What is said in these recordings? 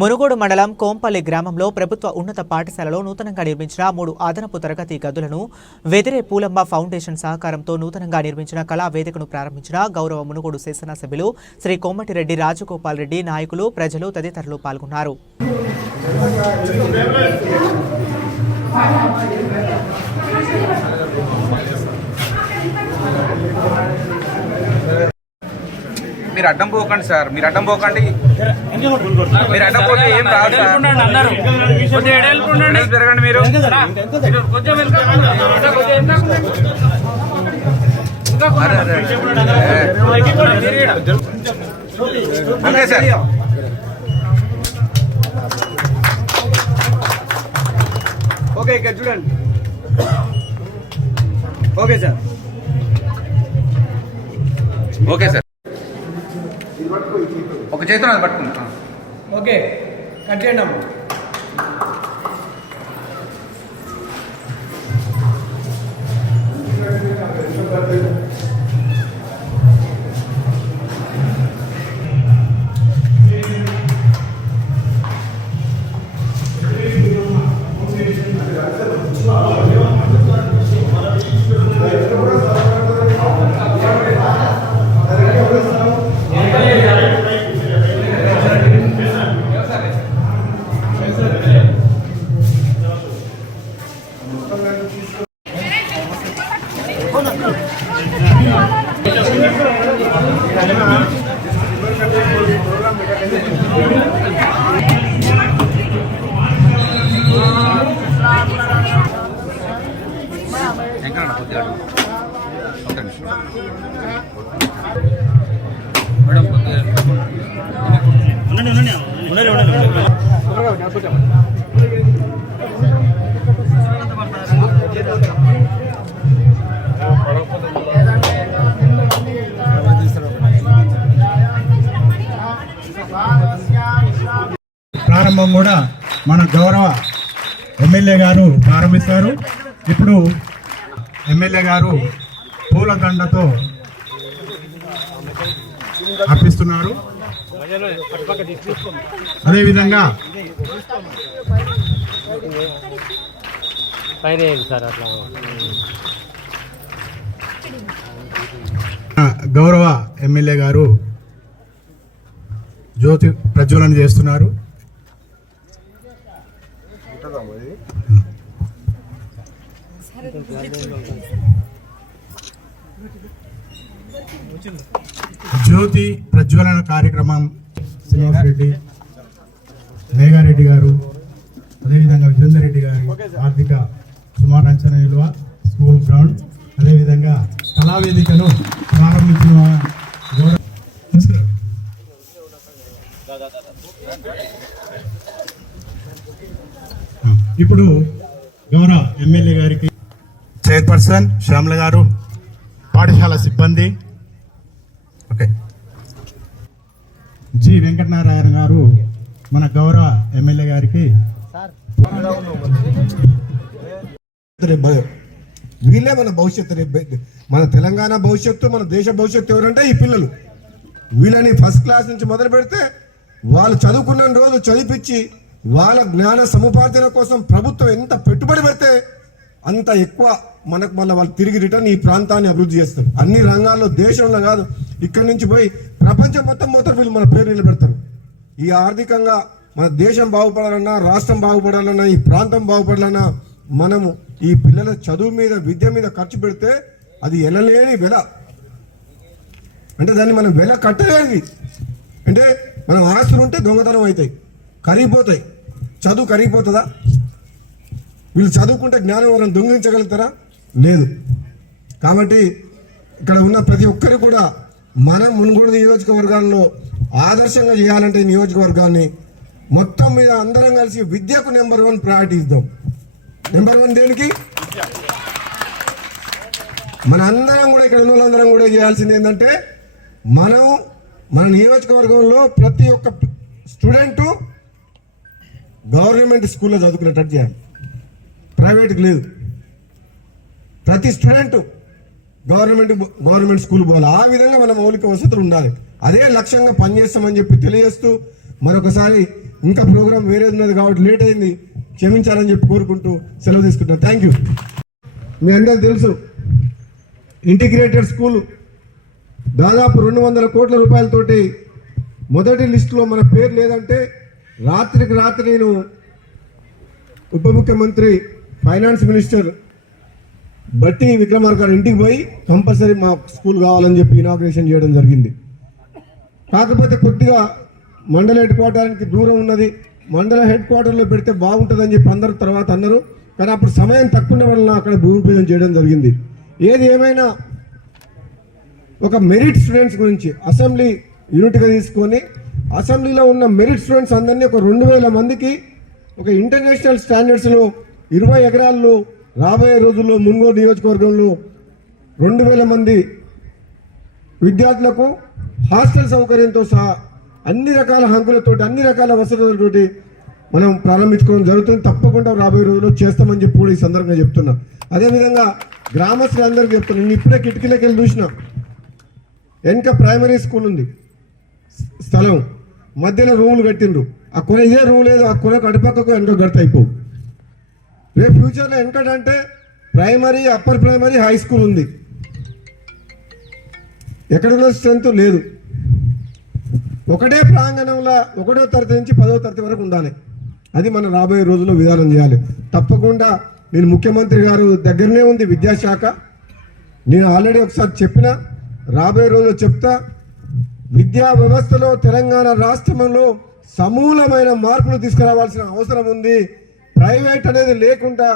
మునుగోడు మండలం కోంపల్లి గ్రామంలో ప్రభుత్వ ఉన్నత పాఠశాలలో నూతనంగా నిర్మించిన 3 అదనపు తరగతి గదులను వెదిరే పూలమ్మ ఫౌండేషన్ సహకారంతో నూతనంగా నిర్మించిన కళా వేదికను ప్రారంభించిన గౌరవ మునుగోడు శాసనసభ్యులు శ్రీ కోమటిరెడ్డి రాజగోపాల్ రెడ్డి, నాయకులు, ప్రజలు తదితరులు పాల్గొన్నారు. మీరు అడ్డం పోకండి సార్, మీరు అడ్డం పోకండి, మీరు అడ్డం పోతే ఏం రాదు సార్. జరగండి మీరు. ఓకే సార్, ఓకే ఇక్కడ చూడండి. ఓకే సార్, ఓకే సార్, ఒక చేతిలో అది పట్టుకుంటా. ఓకే కట్ చేయండి అమ్మ. ప్రారంభం కూడా మన గౌరవ ఎమ్మెల్యే గారు ప్రారంభిస్తారు. ఇప్పుడు ఎమ్మెల్యే గారు పూలదండతో అర్పిస్తున్నారు. అదేవిధంగా గౌరవ ఎమ్మెల్యే గారు జ్యోతి ప్రజ్వలన చేస్తున్నారు. జ్యోతి ప్రజ్వలన కార్యక్రమం శ్రీనివాస్ రెడ్డి, మేఘారెడ్డి గారు, అదేవిధంగా విజేందర్ రెడ్డి గారి ఆర్థిక సుమారు అంచనా విలువ స్కూల్ గ్రౌండ్, అదేవిధంగా కళావేదికను ప్రారంభించిన ఇప్పుడు గౌరవ ఎమ్మెల్యే గారికి చైర్పర్సన్ శ్యామల గారు, పాఠశాల సిబ్బంది, ఓకే, జి వెంకటనారాయణ గారు మన గౌరవ ఎమ్మెల్యే గారికి వీళ్ళే మన భవిష్యత్తు, మన తెలంగాణ భవిష్యత్తు, మన దేశ భవిష్యత్తు ఎవరంటే ఈ పిల్లలు. వీళ్ళని ఫస్ట్ క్లాస్ నుంచి మొదలు పెడితే వాళ్ళు చదువుకున్న రోజు చదివించి వాళ్ళ జ్ఞాన సముపార్జన కోసం ప్రభుత్వం ఎంత పెట్టుబడి పెడితే అంత ఎక్కువ మనకు మళ్ళీ వాళ్ళు తిరిగి రిటర్న్ ఈ ప్రాంతాన్ని అభివృద్ధి చేస్తారు. అన్ని రంగాల్లో, దేశంలో కాదు, ఇక్కడి నుంచి పోయి ప్రపంచం మొత్తం వీళ్ళు మన పేరు నిలబెడతారు. ఈ ఆర్థికంగా మన దేశం బాగుపడాలన్నా, రాష్ట్రం బాగుపడాలన్నా, ఈ ప్రాంతం బాగుపడాలన్నా మనము ఈ పిల్లల చదువు మీద, విద్య మీద ఖర్చు పెడితే అది ఎనలేని వెల. అంటే దాన్ని మనం వెల కట్టలేనిది. అంటే మనం ఆస్తులు ఉంటే దొంగతనం అవుతాయి, కరిగిపోతాయి. చదువు కరిగిపోతుందా? వీళ్ళు చదువుకుంటే జ్ఞానం ఎవరైనా దొంగిలించగలుగుతారా? లేదు. కాబట్టి ఇక్కడ ఉన్న ప్రతి ఒక్కరు కూడా మనం మునుగోడు నియోజకవర్గాల్లో ఆదర్శంగా చేయాలంటే ఈ నియోజకవర్గాన్ని మొత్తం మీద అందరం కలిసి విద్యకు నెంబర్ 1 ప్రయారిటీ ఇద్దాం. నెంబర్ 1 దేనికి? మన అందరం కూడా, ఇక్కడ ఉన్న వాళ్ళందరం కూడా చేయాల్సింది ఏంటంటే మనం మన నియోజకవర్గంలో ప్రతి ఒక్క స్టూడెంట్ గవర్నమెంట్ స్కూల్లో చదువుకునేటట్టు చేయాలి, ప్రైవేట్కి లేదు. ప్రతి స్టూడెంట్ గవర్నమెంట్ స్కూల్ పోవాలి. ఆ విధంగా మన మౌలిక వసతులు ఉండాలి. అదే లక్ష్యంగా పనిచేస్తామని చెప్పి తెలియజేస్తూ మరొకసారి ఇంకా ప్రోగ్రామ్ వేరేది ఉన్నది కాబట్టి లేట్ అయింది, క్షమించాలని చెప్పి కోరుకుంటూ సెలవు తీసుకుంటున్నాను. Thank you. మీ అందరికీ తెలుసు ఇంటిగ్రేటెడ్ స్కూల్ దాదాపు 200 కోట్ల రూపాయలతోటి మొదటి లిస్టులో మన పేరు లేదంటే రాత్రికి రాత్రి నేను ఉప ముఖ్యమంత్రి ఫైనాన్స్ మినిస్టర్ బట్టి విక్రమార్క గారి ఇంటికి పోయి కంపల్సరీ మా స్కూల్ కావాలని చెప్పి ఇనాగ్రేషన్ చేయడం జరిగింది. కాకపోతే కొద్దిగా మండల హెడ్ క్వార్టర్కి దూరం ఉన్నది, మండల హెడ్ క్వార్టర్లో పెడితే బాగుంటుందని చెప్పి అందరూ తర్వాత అన్నారు. కానీ అప్పుడు సమయం తక్కువ వలన అక్కడ భూమి పూజన చేయడం జరిగింది. ఏది ఏమైనా ఒక మెరిట్ స్టూడెంట్స్ గురించి అసెంబ్లీ యూనిట్గా తీసుకొని అసెంబ్లీలో ఉన్న మెరిట్ స్టూడెంట్స్ అందరినీ ఒక 2000 మందికి ఒక ఇంటర్నేషనల్ స్టాండర్డ్స్లో 20 ఎకరాల్లో రాబోయే రోజుల్లో మున్గోడు నియోజకవర్గంలో 2000 మంది విద్యార్థులకు హాస్టల్ సౌకర్యంతో సహా అన్ని రకాల హంకులతోటి అన్ని రకాల వసతులతోటి మనం ప్రారంభించుకోవడం జరుగుతుంది. తప్పకుండా రాబోయే రోజుల్లో చేస్తామని చెప్పి కూడా ఈ సందర్భంగా చెప్తున్నా. అదేవిధంగా గ్రామస్తులందరికీ చెప్తున్నా, నేను ఇప్పుడే కిటికీలోకి వెళ్ళి చూసిన వెనక ప్రైమరీ స్కూల్ ఉంది, స్థలం మధ్యలో రూములు కట్టిండ్రు. ఆ కొన ఇదే రూమ్ లేదు, ఆ కొన అటుపక్కకు వెనక గడత అయిపోవు. రేపు ఫ్యూచర్లో వెనకడంటే primary, upper primary, high school ఉంది, ఎక్కడున్న స్ట్రెంత్ లేదు. ఒకటే ప్రాంగణంలో 1వ తరగతి నుంచి 10వ తరగతి వరకు ఉండాలి. అది మనం రాబోయే రోజుల్లో విధానం చేయాలి. తప్పకుండా నేను ముఖ్యమంత్రి గారు దగ్గరనే ఉంది విద్యాశాఖ, నేను ఆల్రెడీ ఒకసారి చెప్పిన, రాబోయే రోజుల్లో చెప్తా. విద్యా వ్యవస్థలో తెలంగాణ రాష్ట్రంలో సమూలమైన మార్పులు తీసుకురావాల్సిన అవసరం ఉంది. ప్రైవేట్ అనేది లేకుండా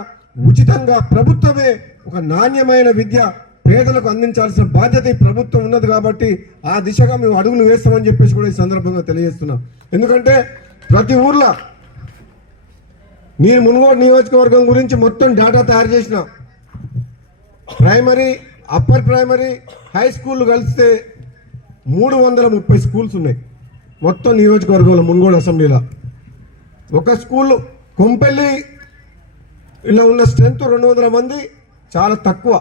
ఉచితంగా ప్రభుత్వమే ఒక నాణ్యమైన విద్య పేదలకు అందించాల్సిన బాధ్యత ఈ ప్రభుత్వం ఉన్నది. కాబట్టి ఆ దిశగా మేము అడుగులు వేస్తామని చెప్పేసి కూడా ఈ సందర్భంగా తెలియజేస్తున్నాం. ఎందుకంటే ప్రతి ఊర్లో నేను మున్గోడు నియోజకవర్గం గురించి మొత్తం డేటా తయారు చేసిన, primary, upper primary, high school కలిస్తే 330 స్కూల్స్ ఉన్నాయి మొత్తం నియోజకవర్గంలో మున్గోడు అసెంబ్లీలో. ఒక స్కూల్ కొంపెల్లి ఇలా ఉన్న స్ట్రెంత్ 200 మంది, చాలా తక్కువ.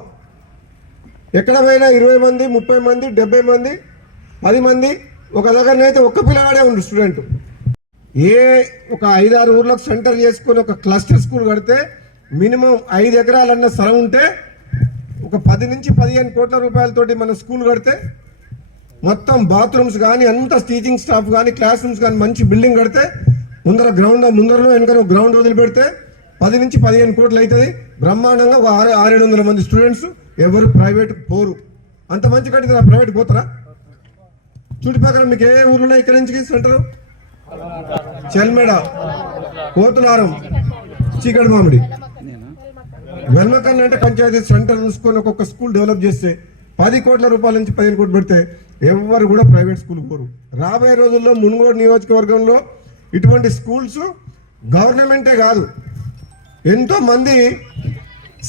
ఎక్కడ పోయినా 20 మంది, 30 మంది, 70 మంది, 10 మంది. ఒక దగ్గరనైతే ఒక్క పిల్లగాడే ఉండు స్టూడెంట్. ఒక 5-6 ఊర్లకు సెంటర్ చేసుకుని ఒక క్లస్టర్ స్కూల్ కడితే మినిమం 5 ఎకరాలన్న స్థలం ఉంటే ఒక 10 నుంచి 15 కోట్ల రూపాయలతోటి మన స్కూల్ కడితే మొత్తం బాత్రూమ్స్ కానీ అంత టీచింగ్ స్టాఫ్ కానీ క్లాస్ రూమ్స్ కానీ మంచి బిల్డింగ్ కడితే ముందరలో వెనక గ్రౌండ్ వదిలిపెడితే 10 నుంచి 15 కోట్లు అవుతుంది. బ్రహ్మాండంగా 600-700 మంది స్టూడెంట్స్, ఎవరు ప్రైవేట్ పోరు. అంత మంచి కడితే ప్రైవేట్ పోతారా? చుట్టుపక్కల మీకు ఏ ఊర్లో ఇక్కడి నుంచి సెంటర్? చెల్మెడ, కోతులారం, చీకటి మామిడి, వెల్మకన్ అంటే పంచాయతీ సెంటర్ చూసుకొని ఒక్కొక్క స్కూల్ డెవలప్ చేస్తే 10 కోట్ల రూపాయల నుంచి 15 కోట్లు పెడితే ఎవరు కూడా ప్రైవేట్ స్కూల్ పోరు. రాబోయే రోజుల్లో మున్గోడు నియోజకవర్గంలో ఇటువంటి స్కూల్స్ గవర్నమెంటే కాదు, ఎంతో మంది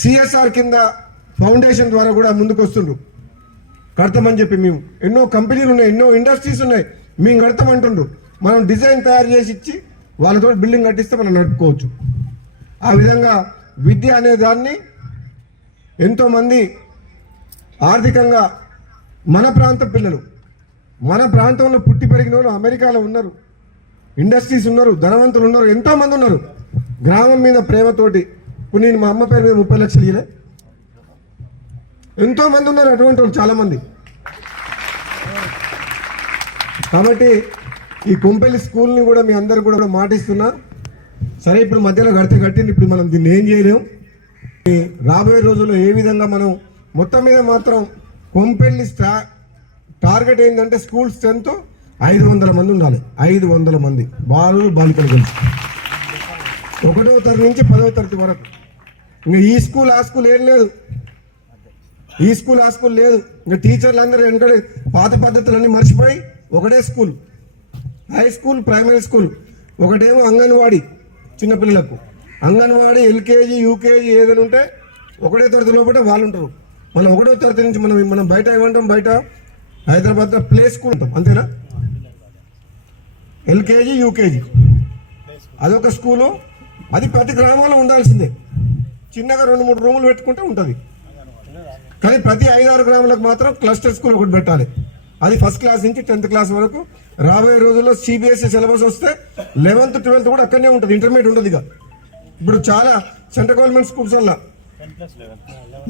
సిఎస్ఆర్ కింద ఫౌండేషన్ ద్వారా కూడా ముందుకు వస్తుండ్రు. కడతామని చెప్పి మేము ఎన్నో కంపెనీలు ఉన్నాయి, ఎన్నో ఇండస్ట్రీస్ ఉన్నాయి, మేము కడతామంటుండ్రు. మనం డిజైన్ తయారు చేసి ఇచ్చి వాళ్ళతో బిల్డింగ్ కట్టిస్తే మనం నడుపుకోవచ్చు. ఆ విధంగా విద్య అనే దాన్ని ఎంతోమంది ఆర్థికంగా మన ప్రాంత పిల్లలు, మన ప్రాంతంలో పుట్టి పెరిగిన వాళ్ళు అమెరికాలో ఉన్నారు, ఇండస్ట్రీస్ ఉన్నారు, ధనవంతులు ఉన్నారు, ఎంతోమంది ఉన్నారు. గ్రామం మీద ప్రేమతోటి ఇప్పుడు నేను మా అమ్మ పేరు మీద 30 లక్షలు ఇయ్యలే, ఎంతోమంది ఉన్నారు అటువంటి వాళ్ళు చాలామంది. కాబట్టి ఈ కొంపెల్లి స్కూల్ని కూడా మీ అందరు కూడా మాటిస్తున్నా. సరే ఇప్పుడు మధ్యలో కట్టింది, ఇప్పుడు మనం దీన్ని ఏం చేయలేం. రాబోయే రోజుల్లో ఏ విధంగా మనం మొత్తం మీద మాత్రం కొంపెల్లి టార్గెట్ ఏంటంటే స్కూల్ స్ట్రెంత్ 500 మంది ఉండాలి. 500 మంది బాలులు బాలికలు కలిసి 1వ తరగతి నుంచి 10వ తరగతి వరకు. ఇంకా ఈ స్కూల్ ఆ స్కూల్ ఏం లేదు, ఈ స్కూల్ ఆ స్కూల్ లేదు. ఇంకా టీచర్లు అందరూ వెనకడే పాత పద్ధతులన్నీ మర్చిపోయి ఒకటే school, high school, primary school. ఒకటేమో అంగన్వాడీ చిన్నపిల్లలకు, అంగన్వాడీ, ఎల్కేజీ, యూకేజీ ఏదైనా ఉంటే 1వ తరగతి లోపల వాళ్ళు ఉంటారు. మనం 1వ తరగతి నుంచి మనం బయట ఏమంటాం, బయట హైదరాబాద్లో ప్లే స్కూల్ ఉంటాం, అంతేనా? ఎల్కేజీ, యూకేజీ అదొక స్కూలు. అది ప్రతి గ్రామంలో ఉండాల్సిందే. చిన్నగా 2-3 రూములు పెట్టుకుంటే ఉంటుంది. కానీ ప్రతి 5-6 గ్రామాలకు మాత్రం క్లస్టర్ స్కూల్ ఒకటి పెట్టాలి. అది 1st క్లాస్ నుంచి 10th క్లాస్ వరకు రాబోయే రోజుల్లో సిబిఎస్ఈ సిలబస్ వస్తే 11th 12th కూడా అక్కడనే ఉంటుంది, ఇంటర్మీడియట్ ఉండదు. ఇక ఇప్పుడు చాలా సెంట్రల్ గవర్నమెంట్ స్కూల్స్ వల్ల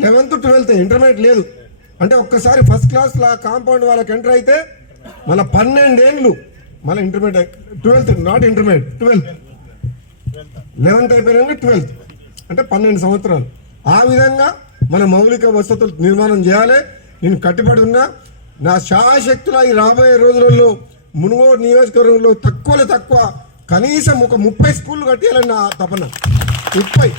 11th 12th ఇంటర్మీడియట్ లేదు. అంటే ఒక్కసారి ఫస్ట్ క్లాస్ కాంపౌండ్ వాళ్ళకి ఎంటర్ అయితే మళ్ళీ 12 ఏళ్ళు మళ్ళీ intermediate 12th not intermediate 12th 11th అయిపోయినాక 12th అంటే 12 సంవత్సరాలు. ఆ విధంగా మన మౌలిక వసతులు నిర్మాణం చేయాలి. నేను కట్టుబడి ఉన్నా. నా శాశక్తుల ఈ రాబోయే రోజులలో మునుగోడు నియోజకవర్గంలో తక్కువలో తక్కువ కనీసం ఒక 30 స్కూళ్ళు కట్టేయాలని నా తపన. 30